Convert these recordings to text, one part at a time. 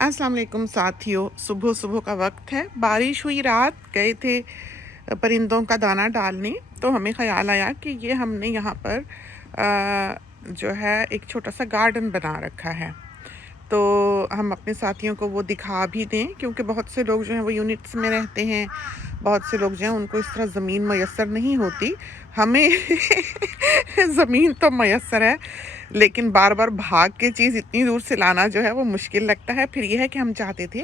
अस्सलाम वालेकुम साथियों, सुबह सुबह का वक्त है। बारिश हुई रात, गए थे परिंदों का दाना डालने, तो हमें ख़्याल आया कि ये हमने यहाँ पर जो है एक छोटा सा गार्डन बना रखा है, तो हम अपने साथियों को वो दिखा भी दें, क्योंकि बहुत से लोग जो हैं वो यूनिट्स में रहते हैं। बहुत से लोग जो हैं उनको इस तरह ज़मीन मैसर नहीं होती। हमें ज़मीन तो मैसर है, लेकिन बार बार भाग के चीज़ इतनी दूर से लाना जो है वो मुश्किल लगता है। फिर ये है कि हम चाहते थे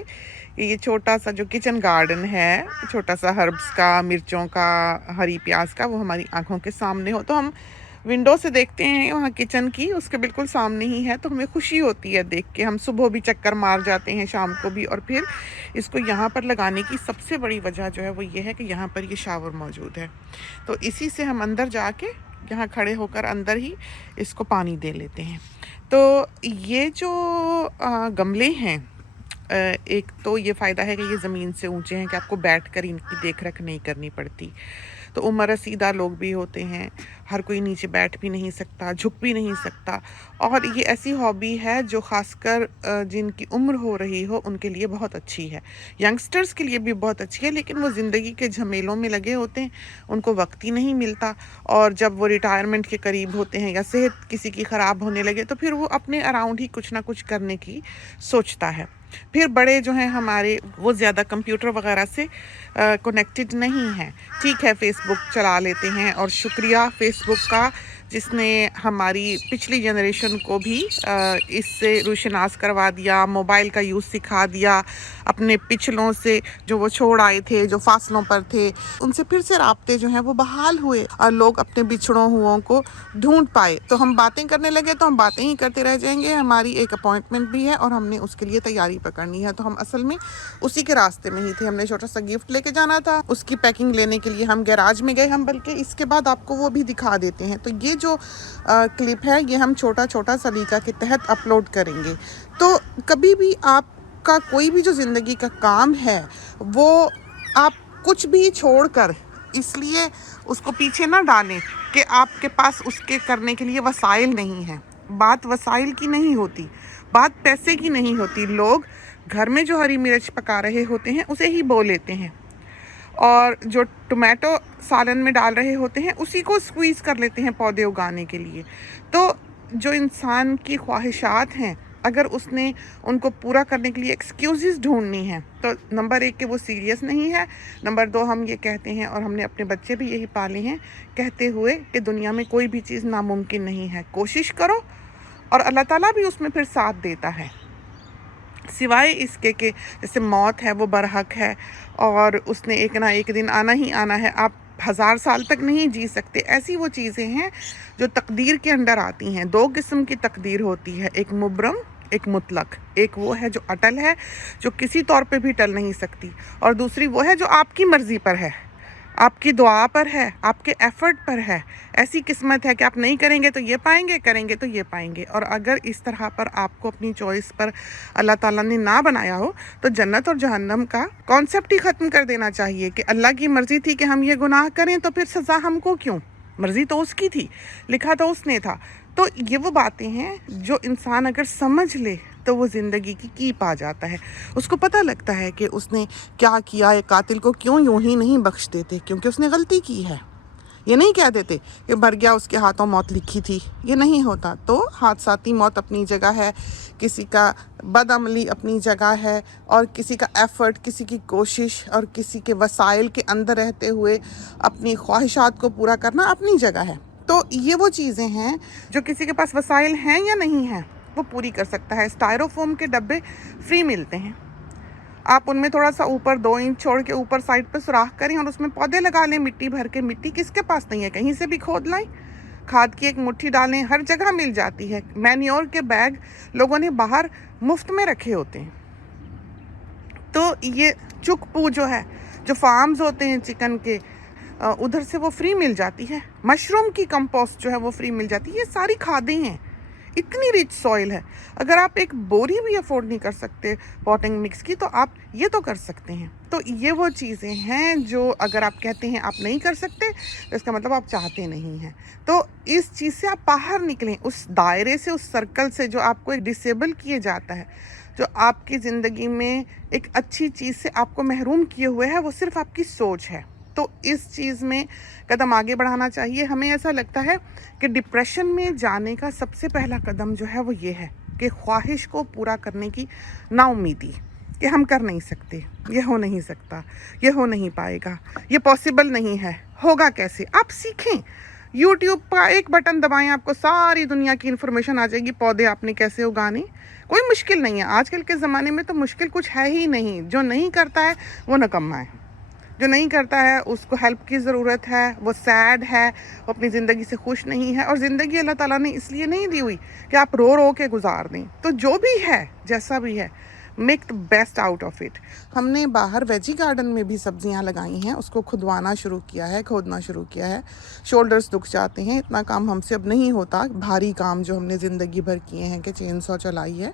कि ये छोटा सा जो किचन गार्डन है, छोटा सा हर्ब्स का, मिर्चों का, हरी प्याज का, वो हमारी आंखों के सामने हो। तो हम विंडो से देखते हैं वहाँ किचन की, उसके बिल्कुल सामने ही है, तो हमें खुशी होती है देख के। हम सुबह भी चक्कर मार जाते हैं, शाम को भी। और फिर इसको यहाँ पर लगाने की सबसे बड़ी वजह जो है वो ये है कि यहाँ पर ये शावर मौजूद है, तो इसी से हम अंदर जाके यहाँ खड़े होकर अंदर ही इसको पानी दे लेते हैं। तो ये जो गमले हैं, एक तो ये फ़ायदा है कि ये ज़मीन से ऊंचे हैं कि आपको बैठकर इनकी देख रेख नहीं करनी पड़ती। तो उम्र रसीदा लोग भी होते हैं, हर कोई नीचे बैठ भी नहीं सकता, झुक भी नहीं सकता। और ये ऐसी हॉबी है जो ख़ासकर जिनकी उम्र हो रही हो उनके लिए बहुत अच्छी है। यंगस्टर्स के लिए भी बहुत अच्छी है, लेकिन वो ज़िंदगी के झमेलों में लगे होते हैं, उनको वक्त ही नहीं मिलता। और जब वो रिटायरमेंट के करीब होते हैं या सेहत किसी की ख़राब होने लगे, तो फिर वो अपने अराउंड ही कुछ ना कुछ करने की सोचता है। फिर बड़े जो हैं हमारे, वो ज़्यादा कंप्यूटर वगैरह से कनेक्टेड नहीं हैं। ठीक है, फेसबुक चला लेते हैं, और शुक्रिया फेसबुक का जिसने हमारी पिछली जनरेशन को भी इससे रोशनास करवा दिया, मोबाइल का यूज़ सिखा दिया। अपने पिछलों से जो वो छोड़ आए थे, जो फासलों पर थे, उनसे फिर से राब्ते जो हैं वो बहाल हुए और लोग अपने बिछड़ों हुओं को ढूंढ पाए। तो हम बातें करने लगे तो हम बातें ही करते रह जाएंगे। हमारी एक अपॉइंटमेंट भी है और हमने उसके लिए तैयारी पकड़नी है, तो हम असल में उसी के रास्ते में ही थे। हमने छोटा सा गिफ्ट लेके जाना था, उसकी पैकिंग लेने के लिए हम गैराज में गए। हम बल्कि इसके बाद आपको वो भी दिखा देते हैं। तो ये जो क्लिप है ये हम छोटा छोटा सलीका के तहत अपलोड करेंगे। तो कभी भी आपका कोई भी जो ज़िंदगी का काम है वो आप कुछ भी छोड़कर इसलिए उसको पीछे ना डालें कि आपके पास उसके करने के लिए वसाइल नहीं है। बात वसाइल की नहीं होती, बात पैसे की नहीं होती। लोग घर में जो हरी मिर्च पका रहे होते हैं उसे ही बो लेते हैं, और जो टोमेटो सालन में डाल रहे होते हैं उसी को स्क्वीज़ कर लेते हैं पौधे उगाने के लिए। तो जो इंसान की ख्वाहिशात हैं, अगर उसने उनको पूरा करने के लिए एक्सक्यूज़ेस ढूंढनी है, तो नंबर एक कि वो सीरियस नहीं है। नंबर दो, हम ये कहते हैं और हमने अपने बच्चे भी यही पाले हैं कहते हुए कि दुनिया में कोई भी चीज़ नामुमकिन नहीं है। कोशिश करो और अल्लाह ताला भी उसमें फिर साथ देता है। सिवाय इसके कि जैसे मौत है वो बरहक है और उसने एक ना एक दिन आना ही आना है। आप 1000 साल तक नहीं जी सकते। ऐसी वो चीज़ें हैं जो तकदीर के अंडर आती हैं। दो किस्म की तकदीर होती है, एक मुबरम, एक मुतलक। एक वो है जो अटल है, जो किसी तौर पे भी टल नहीं सकती, और दूसरी वो है जो आपकी मर्ज़ी पर है, आपकी दुआ पर है, आपके एफ़र्ट पर है। ऐसी किस्मत है कि आप नहीं करेंगे तो ये पाएंगे, करेंगे तो ये पाएंगे। और अगर इस तरह पर आपको अपनी चॉइस पर अल्लाह ताला ने ना बनाया हो, तो जन्नत और जहन्नम का कॉन्सेप्ट ही ख़त्म कर देना चाहिए कि अल्लाह की मर्ज़ी थी कि हम ये गुनाह करें, तो फिर सज़ा हमको क्यों? मर्ज़ी तो उसकी थी, लिखा तो उसने था। तो ये वो बातें हैं जो इंसान अगर समझ ले तो वो ज़िंदगी की पा जाता है। उसको पता लगता है कि उसने क्या किया है। कातिल को क्यों यूं ही नहीं बख्श देते? क्योंकि उसने गलती की है। ये नहीं कह देते कि मर गया, उसके हाथों मौत लिखी थी। ये नहीं होता। तो हादसाती मौत अपनी जगह है, किसी का बदअमली अपनी जगह है, और किसी का एफ़र्ट, किसी की कोशिश और किसी के वसाइल के अंदर रहते हुए अपनी ख्वाहिशात को पूरा करना अपनी जगह है। तो ये वो चीज़ें हैं जो किसी के पास वसाइल हैं या नहीं हैं वो पूरी कर सकता है। स्टायरोफोम के डब्बे फ्री मिलते हैं, आप उनमें थोड़ा सा ऊपर 2 इंच छोड़ के ऊपर साइड पे सुराख करें और उसमें पौधे लगा लें मिट्टी भर के। मिट्टी किसके पास नहीं है, कहीं से भी खोद लाएं, खाद की एक मुट्ठी डालें, हर जगह मिल जाती है। मैन्योर के बैग लोगों ने बाहर मुफ्त में रखे होते हैं। तो ये चुकपू जो है, जो फार्म्स होते हैं चिकन के, उधर से वो फ्री मिल जाती है। मशरूम की कंपोस्ट जो है वो फ्री मिल जाती है। ये सारी खादें हैं, इतनी रिच सॉइल है। अगर आप एक बोरी भी अफोर्ड नहीं कर सकते पॉटिंग मिक्स की, तो आप ये तो कर सकते हैं। तो ये वो चीज़ें हैं जो अगर आप कहते हैं आप नहीं कर सकते, तो इसका मतलब आप चाहते नहीं हैं। तो इस चीज़ से आप बाहर निकलें, उस दायरे से, उस सर्कल से जो आपको एक डिसेबल किए जाता है। जो आपकी ज़िंदगी में एक अच्छी चीज़ से आपको महरूम किए हुए है, वो सिर्फ़ आपकी सोच है। तो इस चीज़ में कदम आगे बढ़ाना चाहिए। हमें ऐसा लगता है कि डिप्रेशन में जाने का सबसे पहला कदम जो है वो ये है कि ख्वाहिश को पूरा करने की नाउम्मीदी, कि हम कर नहीं सकते, ये हो नहीं सकता, ये हो नहीं पाएगा, ये पॉसिबल नहीं है, होगा कैसे। आप सीखें, यूट्यूब का एक बटन दबाएं, आपको सारी दुनिया की इन्फॉर्मेशन आ जाएगी, पौधे आपने कैसे उगाने। कोई मुश्किल नहीं है, आजकल के ज़माने में तो मुश्किल कुछ है ही नहीं। जो नहीं करता है वो निकम्मा है, जो नहीं करता है उसको हेल्प की ज़रूरत है, वो सैड है, वो अपनी ज़िंदगी से खुश नहीं है। और ज़िंदगी अल्लाह ताला ने इसलिए नहीं दी हुई कि आप रो रो के गुजार दें। तो जो भी है, जैसा भी है, make the best out of it. हमने बाहर वेजी गार्डन में भी सब्जियां लगाई हैं, उसको खुदवाना शुरू किया है, खोदना शुरू किया है। शोल्डर्स दुख जाते हैं, इतना काम हमसे अब नहीं होता, भारी काम जो हमने ज़िंदगी भर किए हैं कि चेन सॉ चलाई है।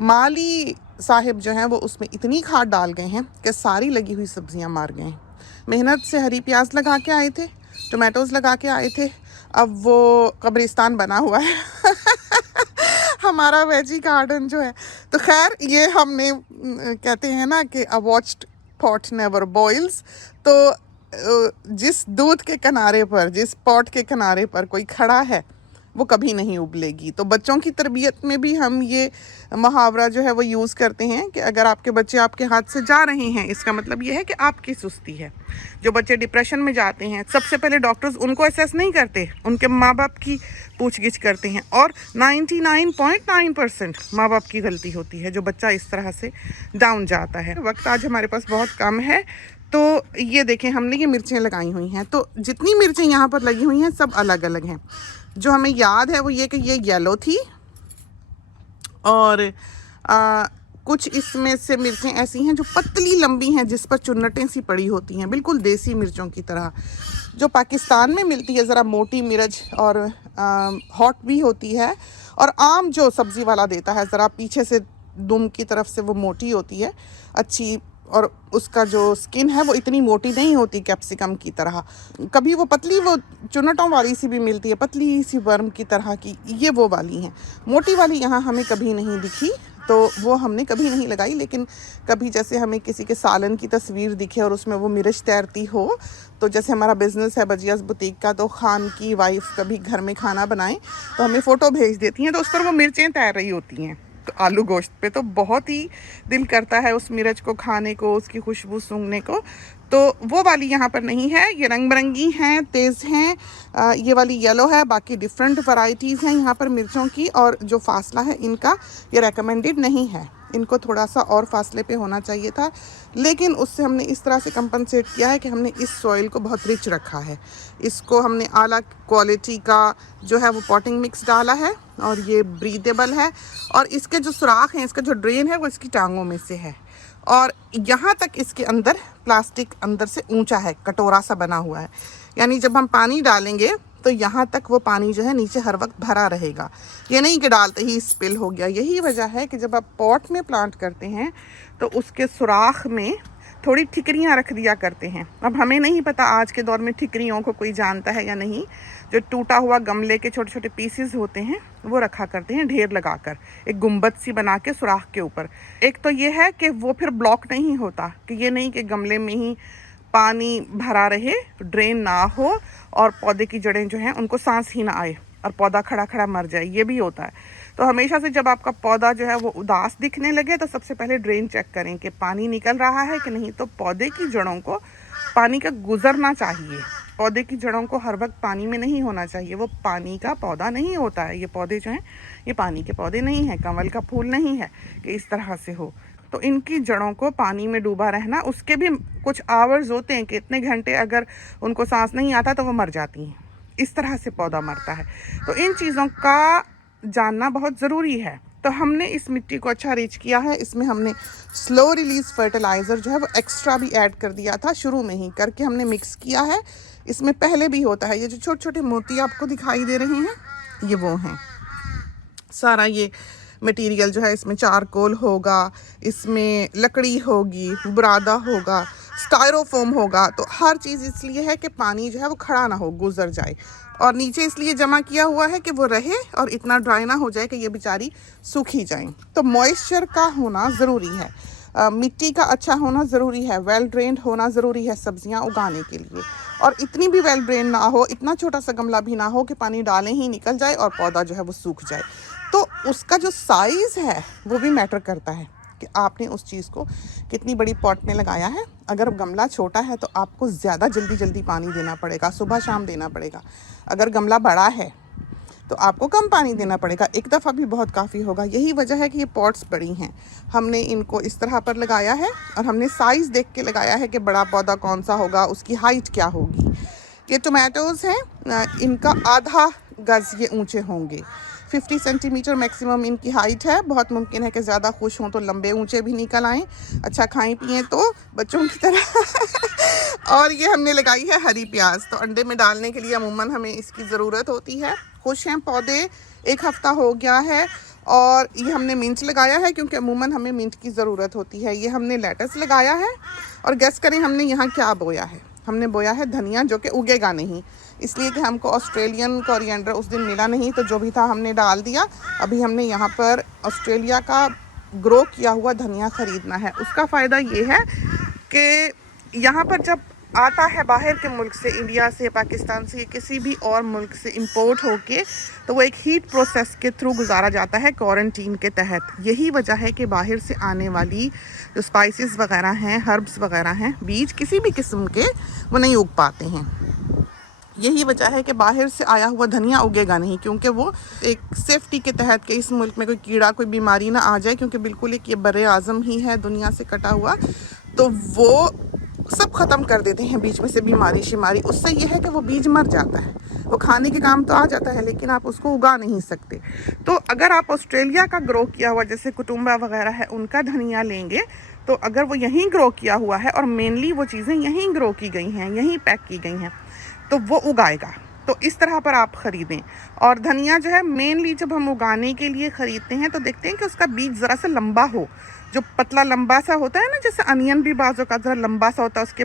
माली साहिब जो हैं वो उसमें इतनी खाद डाल गए हैं कि सारी लगी हुई सब्जियां मार गए हैं। मेहनत से हरी प्याज लगा के आए थे, टोमेटोज़ लगा के आए थे, अब वो कब्रिस्तान बना हुआ है हमारा वेजी गार्डन जो है। तो खैर, ये हमने कहते हैं ना कि अ वॉच्ड पॉट नेवर बॉइल्स। तो जिस दूध के किनारे पर, जिस पॉट के किनारे पर कोई खड़ा है वो कभी नहीं उबलेगी। तो बच्चों की तरबियत में भी हम ये मुहावरा जो है वो यूज़ करते हैं कि अगर आपके बच्चे आपके हाथ से जा रहे हैं, इसका मतलब ये है कि आपकी सुस्ती है। जो बच्चे डिप्रेशन में जाते हैं, सबसे पहले डॉक्टर्स उनको असेस नहीं करते, उनके माँ बाप की पूछगिछ करते हैं। और 99.9% माँ बाप की गलती होती है जो बच्चा इस तरह से डाउन जाता है। वक्त आज हमारे पास बहुत कम है, तो ये देखें, हमने ये मिर्चें लगाई हुई हैं। तो जितनी मिर्चें यहाँ पर लगी हुई हैं सब अलग अलग हैं। जो हमें याद है वो ये कि ये येलो थी, और कुछ इसमें से मिर्चें ऐसी हैं जो पतली लंबी हैं, जिस पर चुन्नटें सी पड़ी होती हैं, बिल्कुल देसी मिर्चों की तरह। जो पाकिस्तान में मिलती है ज़रा मोटी मिर्च और हॉट भी होती है, और आम जो सब्ज़ी वाला देता है ज़रा पीछे से दुम की तरफ से वो मोटी होती है अच्छी, और उसका जो स्किन है वो इतनी मोटी नहीं होती कैप्सिकम की तरह। कभी वो पतली, वो चुनटों वाली सी भी मिलती है, पतली सी वर्म की तरह की, ये वो वाली हैं। मोटी वाली यहाँ हमें कभी नहीं दिखी, तो वो हमने कभी नहीं लगाई। लेकिन कभी जैसे हमें किसी के सालन की तस्वीर दिखे और उसमें वो मिर्च तैरती हो, तो जैसे हमारा बिज़नेस है बजियास बुटीक का, तो खान की वाइफ कभी घर में खाना बनाएं तो हमें फ़ोटो भेज देती हैं, तो उस पर वो मिर्चें तैर रही होती हैं तो आलू गोश्त पे, तो बहुत ही दिल करता है उस मिर्च को खाने को, उसकी खुशबू सूंघने को। तो वो वाली यहाँ पर नहीं है, ये रंग बिरंगी हैं, तेज़ हैं। ये वाली येलो है, बाकी डिफरेंट वैरायटीज़ हैं यहाँ पर मिर्चों की। और जो फासला है इनका, ये रेकमेंडेड नहीं है, इनको थोड़ा सा और फासले पे होना चाहिए था, लेकिन उससे हमने इस तरह से कंपनसेट किया है कि हमने इस सॉइल को बहुत रिच रखा है। इसको हमने आला क्वालिटी का जो है वो पॉटिंग मिक्स डाला है, और ये ब्रीदेबल है। और इसके जो सुराख हैं, इसका जो ड्रेन है वो इसकी टांगों में से है, और यहाँ तक इसके अंदर प्लास्टिक अंदर से ऊंचा है, कटोरा सा बना हुआ है, यानी जब हम पानी डालेंगे तो यहाँ तक वो पानी जो है नीचे हर वक्त भरा रहेगा। ये नहीं कि डालते ही स्पिल हो गया। यही वजह है कि जब आप पॉट में प्लांट करते हैं तो उसके सुराख में थोड़ी ठिकरियाँ रख दिया करते हैं। अब हमें नहीं पता आज के दौर में ठिकरियों को कोई जानता है या नहीं। जो टूटा हुआ गमले के छोटे छोटे पीसेस होते हैं वो रखा करते हैं ढेर लगाकर, एक गुंबद सी बना के सुराख के ऊपर। एक तो ये है कि वो फिर ब्लॉक नहीं होता, कि ये नहीं कि गमले में ही पानी भरा रहे, ड्रेन ना हो, और पौधे की जड़ें जो हैं उनको सांस ही ना आए और पौधा खड़ा खड़ा मर जाए, ये भी होता है। तो हमेशा से जब आपका पौधा जो है वो उदास दिखने लगे तो सबसे पहले ड्रेन चेक करें कि पानी निकल रहा है कि नहीं। तो पौधे की जड़ों को पानी का गुजरना चाहिए, पौधे की जड़ों को हर वक्त पानी में नहीं होना चाहिए। वो पानी का पौधा नहीं होता है, ये पौधे जो हैं ये पानी के पौधे नहीं हैं, कमल का फूल नहीं है कि इस तरह से हो। तो इनकी जड़ों को पानी में डूबा रहना, उसके भी कुछ आवर्स होते हैं कि इतने घंटे अगर उनको सांस नहीं आता तो वो मर जाती हैं, इस तरह से पौधा मरता है। तो इन चीज़ों का जानना बहुत ज़रूरी है। तो हमने इस मिट्टी को अच्छा रिच किया है, इसमें हमने स्लो रिलीज फर्टिलाइज़र जो है वो एक्स्ट्रा भी ऐड कर दिया था, शुरू में ही करके हमने मिक्स किया है। इसमें पहले भी होता है, ये जो छोटे छोटे मोती आपको दिखाई दे रहे हैं ये वो हैं। सारा ये मटेरियल जो है, इसमें चारकोल होगा, इसमें लकड़ी होगी, बुरादा होगा, स्टायरोफोम होगा। तो हर चीज़ इसलिए है कि पानी जो है वो खड़ा ना हो, गुजर जाए। और नीचे इसलिए जमा किया हुआ है कि वो रहे और इतना ड्राई ना हो जाए कि ये बेचारी सूखी जाए। तो मॉइस्चर का होना ज़रूरी है, मिट्टी का अच्छा होना ज़रूरी है, वेल ड्रेन्ड होना ज़रूरी है सब्जियां उगाने के लिए। और इतनी भी वेल ड्रेन ना हो, इतना छोटा सा गमला भी ना हो कि पानी डालें ही निकल जाए और पौधा जो है वो सूख जाए। तो उसका जो साइज़ है वो भी मैटर करता है कि आपने उस चीज़ को कितनी बड़ी पॉट में लगाया है। अगर गमला छोटा है तो आपको ज़्यादा जल्दी पानी देना पड़ेगा, सुबह शाम देना पड़ेगा। अगर गमला बड़ा है तो आपको कम पानी देना पड़ेगा, एक दफ़ा भी बहुत काफ़ी होगा। यही वजह है कि ये पॉट्स बड़ी हैं। हमने इनको इस तरह पर लगाया है और हमने साइज़ देख के लगाया है कि बड़ा पौधा कौन सा होगा, उसकी हाइट क्या होगी। ये टोमेटोज़ हैं, इनका आधा गज़ ये ऊंचे होंगे, 50 सेंटीमीटर मैक्सिमम इनकी हाइट है। बहुत मुमकिन है कि ज़्यादा खुश हों तो लंबे ऊंचे भी निकल आएँ, अच्छा खाएं पिएँ तो बच्चों की तरह। और ये हमने लगाई है हरी प्याज, तो अंडे में डालने के लिए अमूमन हमें इसकी ज़रूरत होती है। खुश हैं पौधे, 1 हफ़्ता हो गया है। और ये हमने मिंट लगाया है क्योंकि अमूमन हमें मिंट की ज़रूरत होती है। ये हमने लेटस लगाया है और गेस करें हमने यहाँ क्या बोया है। हमने बोया है धनिया, जो कि उगेगा नहीं, इसलिए कि हमको ऑस्ट्रेलियन कोरिएंडर उस दिन मिला नहीं, तो जो भी था हमने डाल दिया। अभी हमने यहाँ पर ऑस्ट्रेलिया का ग्रो किया हुआ धनिया ख़रीदना है। उसका फ़ायदा ये है कि यहाँ पर जब आता है बाहर के मुल्क से, इंडिया से, पाकिस्तान से, किसी भी और मुल्क से इंपोर्ट होके, तो वो एक हीट प्रोसेस के थ्रू गुजारा जाता है क्वारंटीन के तहत। यही वजह है कि बाहर से आने वाली जो स्पाइसेस वगैरह हैं, हर्ब्स वगैरह हैं, बीज किसी भी किस्म के वो नहीं उग पाते हैं। यही वजह है कि बाहर से आया हुआ धनिया उगेगा नहीं, क्योंकि वो एक सेफ्टी के तहत कि इस मुल्क में कोई कीड़ा, कोई बीमारी ना आ जाए, क्योंकि बिल्कुल एक ये बरे आज़म ही है दुनिया से कटा हुआ, तो वो सब ख़त्म कर देते हैं बीच में से बीमारी शिमारी। उससे ये है कि वो बीज मर जाता है, वो खाने के काम तो आ जाता है लेकिन आप उसको उगा नहीं सकते। तो अगर आप ऑस्ट्रेलिया का ग्रो किया हुआ, जैसे कुटुम्बा वगैरह है, उनका धनिया लेंगे, तो अगर वो यहीं ग्रो किया हुआ है और मेनली वो चीज़ें यहीं ग्रो की गई हैं, यहीं पैक की गई हैं, तो वो उगाएगा। तो इस तरह पर आप ख़रीदें। और धनिया जो है मेनली जब हम उगाने के लिए ख़रीदते हैं तो देखते हैं कि उसका बीज ज़रा सा लंबा हो, जो पतला लंबा सा होता है ना, जैसे अनियन भी बाज़ों का ज़रा लंबा सा होता है, उसके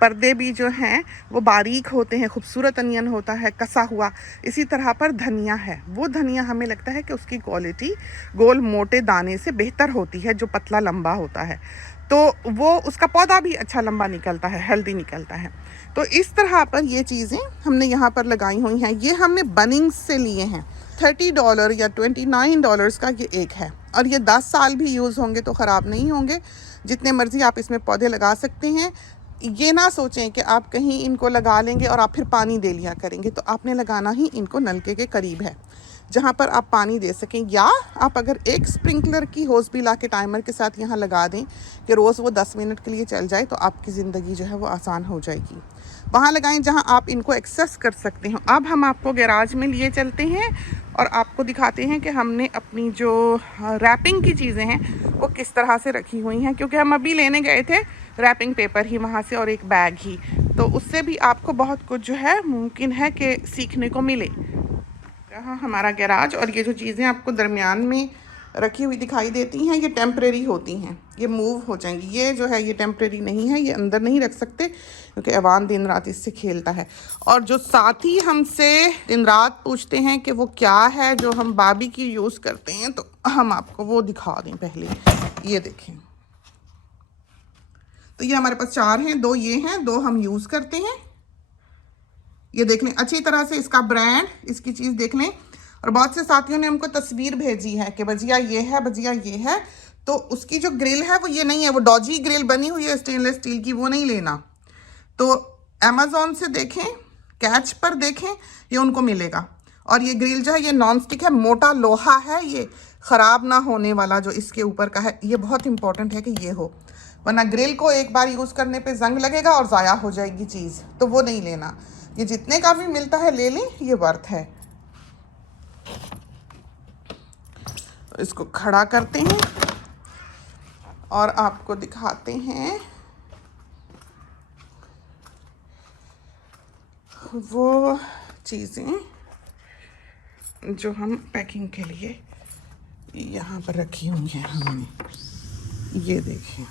पर्दे भी जो हैं वो बारीक होते हैं, खूबसूरत अनियन होता है कसा हुआ। इसी तरह पर धनिया है, वो धनिया हमें लगता है कि उसकी क्वालिटी गोल मोटे दाने से बेहतर होती है जो पतला लंबा होता है, तो वो उसका पौधा भी अच्छा लंबा निकलता है, हेल्दी निकलता है। तो इस तरह पर ये चीज़ें हमने यहाँ पर लगाई हुई हैं। ये हमने बनिंग्स से लिए हैं, $30 या $29 का ये एक है, और ये 10 साल भी यूज़ होंगे तो ख़राब नहीं होंगे। जितने मर्ज़ी आप इसमें पौधे लगा सकते हैं। ये ना सोचें कि आप कहीं इनको लगा लेंगे और आप फिर पानी दे लिया करेंगे, तो आपने लगाना ही इनको नलके के करीब है, जहाँ पर आप पानी दे सकें। या आप अगर एक स्प्रिंकलर की होज़ भी ला के टाइमर के साथ यहाँ लगा दें कि रोज़ वो 10 मिनट के लिए चल जाए, तो आपकी ज़िंदगी जो है वो आसान हो जाएगी। वहाँ लगाएं जहाँ आप इनको एक्सेस कर सकते हो। अब हम आपको गैराज में लिए चलते हैं और आपको दिखाते हैं कि हमने अपनी जो रैपिंग की चीज़ें हैं वो किस तरह से रखी हुई हैं, क्योंकि हम अभी लेने गए थे रैपिंग पेपर ही वहाँ से और एक बैग ही, तो उससे भी आपको बहुत कुछ जो है मुमकिन है कि सीखने को मिले। यहाँ हमारा गैराज, और ये जो चीज़ें आपको दरमियान में रखी हुई दिखाई देती हैं ये टेम्परेरी होती हैं, ये मूव हो जाएंगी। ये जो है ये टेम्परेरी नहीं है, ये अंदर नहीं रख सकते क्योंकि अवान दिन रात इससे खेलता है। और जो साथी हमसे दिन रात पूछते हैं कि वो क्या है जो हम बारबेक्यू यूज़ करते हैं, तो हम आपको वो दिखा दें। पहले ये देखें, तो ये हमारे पास 4 हैं, 2 ये हैं, 2 हम यूज़ करते हैं। ये देख लें अच्छी तरह से, इसका ब्रांड, इसकी चीज़ देख लें। और बहुत से साथियों ने हमको तस्वीर भेजी है कि भजिया ये है, भजिया ये है, तो उसकी जो ग्रिल है वो ये नहीं है, वो डॉजी ग्रिल बनी हुई है स्टेनलेस स्टील की, वो नहीं लेना। तो अमेज़ॉन से देखें, कैच पर देखें, ये उनको मिलेगा। और ये ग्रिल जो है ये नॉन स्टिक है, मोटा लोहा है, ये ख़राब ना होने वाला जो इसके ऊपर का है, ये बहुत इंपॉर्टेंट है कि ये हो, वरना ग्रिल को एक बार यूज़ करने पे जंग लगेगा और ज़ाया हो जाएगी चीज़, तो वो नहीं लेना। ये जितने का भी मिलता है ले लें, ये वर्थ है। इसको खड़ा करते हैं और आपको दिखाते हैं वो चीज़ें जो हम पैकिंग के लिए यहाँ पर रखी हुई हैं हमने। ये देखें,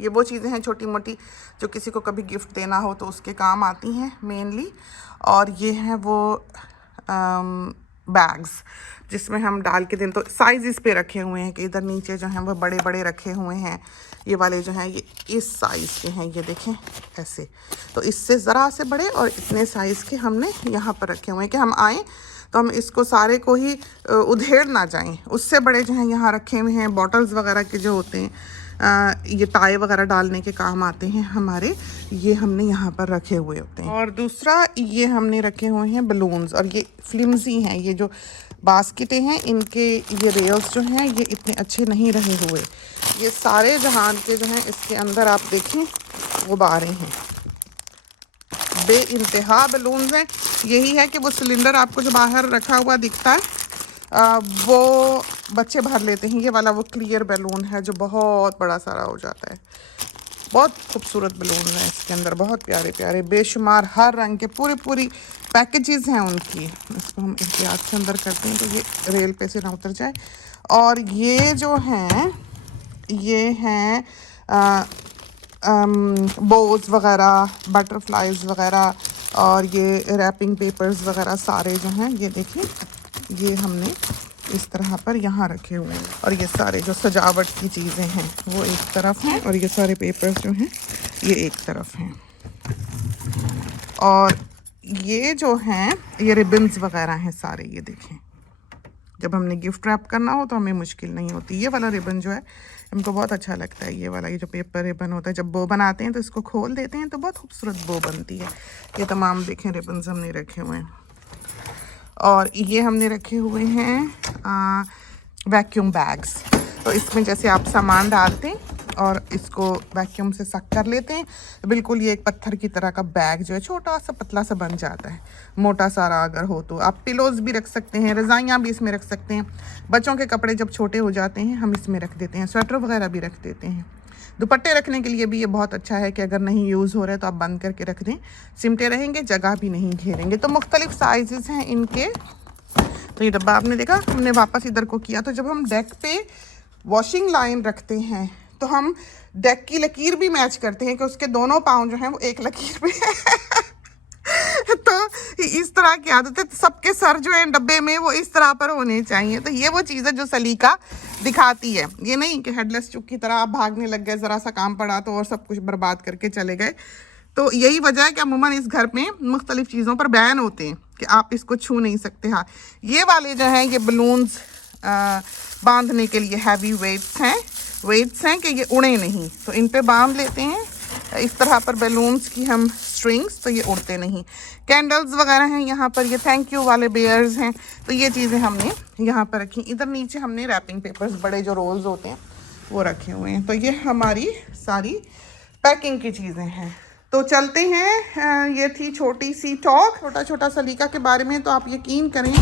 ये वो चीज़ें हैं छोटी मोटी जो किसी को कभी गिफ्ट देना हो तो उसके काम आती हैं मेनली। और ये हैं वो बैग्स जिसमें हम डाल के दें। तो साइज़ पे रखे हुए हैं कि इधर नीचे जो हैं वो बड़े बड़े रखे हुए हैं। ये वाले जो हैं ये इस साइज़ के हैं, ये देखें ऐसे। तो इससे ज़रा से बड़े और इतने साइज़ के हमने यहाँ पर रखे हुए हैं कि हम आएँ तो हम इसको सारे को ही उधेड़ ना जाएं। उससे बड़े जो हैं यहाँ रखे हुए हैं, बॉटल्स वगैरह के जो होते हैं, ये टाई वगैरह डालने के काम आते हैं हमारे, ये हमने यहाँ पर रखे हुए होते हैं। और दूसरा ये हमने रखे हुए हैं बलून्स, और ये फ्लिमजी हैं। ये जो बास्केटें हैं इनके ये रेल्स जो हैं ये इतने अच्छे नहीं रहे हुए। ये सारे जहान के जो हैं इसके अंदर आप देखें गुब्बारे हैं, बेइंतहा बलून्स हैं। यही है कि वो सिलेंडर आपको जो बाहर रखा हुआ दिखता है वो बच्चे भर लेते हैं। ये वाला वो क्लियर बैलून है जो बहुत बड़ा सारा हो जाता है। बहुत खूबसूरत बैलून है इसके अंदर, बहुत प्यारे प्यारे बेशुमार हर रंग के पूरी पैकेजेस हैं उनकी। इसको हम एहतियात से अंदर करते हैं तो ये रेल पे से ना उतर जाए। और ये जो हैं ये हैं बोज वगैरह, बटरफ्लाइज वगैरह, और ये रैपिंग पेपर्स वगैरह सारे जो हैं ये देखिए ये हमने इस तरह पर यहाँ रखे हुए हैं। और ये सारे जो सजावट की चीज़ें हैं वो एक तरफ हैं और ये सारे पेपर्स जो हैं ये एक तरफ हैं। और ये जो हैं ये रिबन्स वगैरह हैं सारे, ये देखें। जब हमने गिफ्ट रैप करना हो तो हमें मुश्किल नहीं होती। ये वाला रिबन जो है हमको बहुत अच्छा लगता है। ये वाला ये जो पेपर रिबन होता है, जब बो बनाते हैं तो इसको खोल देते हैं तो बहुत खूबसूरत बो बनती है। ये तमाम देखें रिबन्स हमने रखे हुए हैं। और ये हमने रखे हुए हैं वैक्यूम बैग्स। तो इसमें जैसे आप सामान डालते हैं और इसको वैक्यूम से सक कर लेते हैं, बिल्कुल ये एक पत्थर की तरह का बैग जो है छोटा सा पतला सा बन जाता है। मोटा सारा अगर हो तो आप पिलोज़ भी रख सकते हैं, रज़ाइयाँ भी इसमें रख सकते हैं। बच्चों के कपड़े जब छोटे हो जाते हैं हम इसमें रख देते हैं, स्वेटर वगैरह भी रख देते हैं। दुपट्टे रखने के लिए भी ये बहुत अच्छा है कि अगर नहीं यूज़ हो रहा है तो आप बंद करके रख दें, सिमटे रहेंगे, जगह भी नहीं घेरेंगे। तो मुख्तलिफ साइज़ हैं इनके। तो ये डब्बा आपने देखा, हमने वापस इधर को किया। तो जब हम डेक पे वॉशिंग लाइन रखते हैं तो हम डेक की लकीर भी मैच करते हैं कि उसके दोनों पाँव जो हैं वो एक लकीर पे तो इस तरह की आदत है। तो सबके सर जो है डब्बे में वो इस तरह पर होने चाहिए। तो ये वो चीज़ है जो सलीका दिखाती है। ये नहीं कि हेडलेस चुप की तरह आप भागने लग गए, ज़रा सा काम पड़ा तो और सब कुछ बर्बाद करके चले गए। तो यही वजह है कि अमूमन इस घर में मुख्तलिफ चीज़ों पर बैन होते हैं कि आप इसको छू नहीं सकते। हाँ, ये वाले जो हैं ये बलून्स बांधने के लिए हैवी वेट्स हैं कि ये उड़े नहीं, तो इन पे बांध लेते हैं इस तरह पर बैलून्स की हम स्ट्रिंग्स, तो ये उड़ते नहीं। कैंडल्स वगैरह हैं यहाँ पर, ये थैंक यू वाले बेयर्स हैं। तो ये चीज़ें हमने यहाँ पर रखी। इधर नीचे हमने रैपिंग पेपर्स बड़े जो रोल्स होते हैं वो रखे हुए हैं। तो ये हमारी सारी पैकिंग की चीज़ें हैं। तो चलते हैं, ये थी छोटी सी टॉक छोटा सलीका के बारे में। तो आप यकीन करें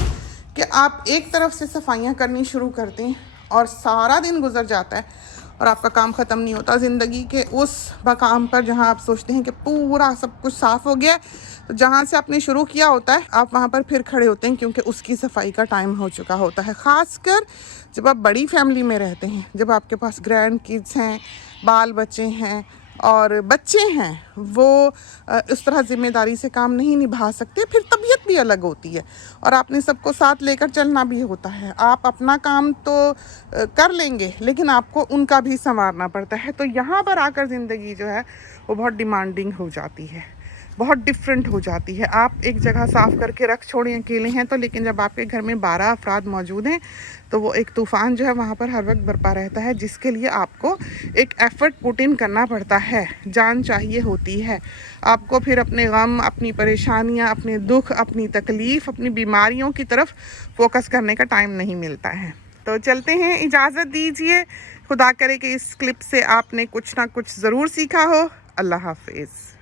कि आप एक तरफ से सफाइयाँ करनी शुरू करते हैं और सारा दिन गुजर जाता है और आपका काम ख़त्म नहीं होता। ज़िंदगी के उस मकाम पर जहाँ आप सोचते हैं कि पूरा सब कुछ साफ़ हो गया, तो जहाँ से आपने शुरू किया होता है आप वहाँ पर फिर खड़े होते हैं क्योंकि उसकी सफाई का टाइम हो चुका होता है। ख़ासकर जब आप बड़ी फैमिली में रहते हैं, जब आपके पास ग्रैंड किड्स हैं, बाल बच्चे हैं और बच्चे हैं, वो उस तरह ज़िम्मेदारी से काम नहीं निभा सकते। फिर तबीयत भी अलग होती है और आपने सबको साथ लेकर चलना भी होता है। आप अपना काम तो कर लेंगे लेकिन आपको उनका भी संवारना पड़ता है। तो यहाँ पर आकर ज़िंदगी जो है वो बहुत डिमांडिंग हो जाती है, बहुत डिफरेंट हो जाती है। आप एक जगह साफ़ करके रख छोड़ें अकेले हैं तो, लेकिन जब आपके घर में 12 अफराद मौजूद हैं तो वो एक तूफ़ान जो है वहाँ पर हर वक्त बरपा रहता है, जिसके लिए आपको एक एफ़र्ट पुट इन करना पड़ता है, जान चाहिए होती है। आपको फिर अपने गम, अपनी परेशानियाँ, अपने दुख, अपनी तकलीफ़, अपनी बीमारियों की तरफ फोकस करने का टाइम नहीं मिलता है। तो चलते हैं, इजाज़त दीजिए। खुदा करे कि इस क्लिप से आपने कुछ ना कुछ ज़रूर सीखा हो। अल्लाह हाफिज़।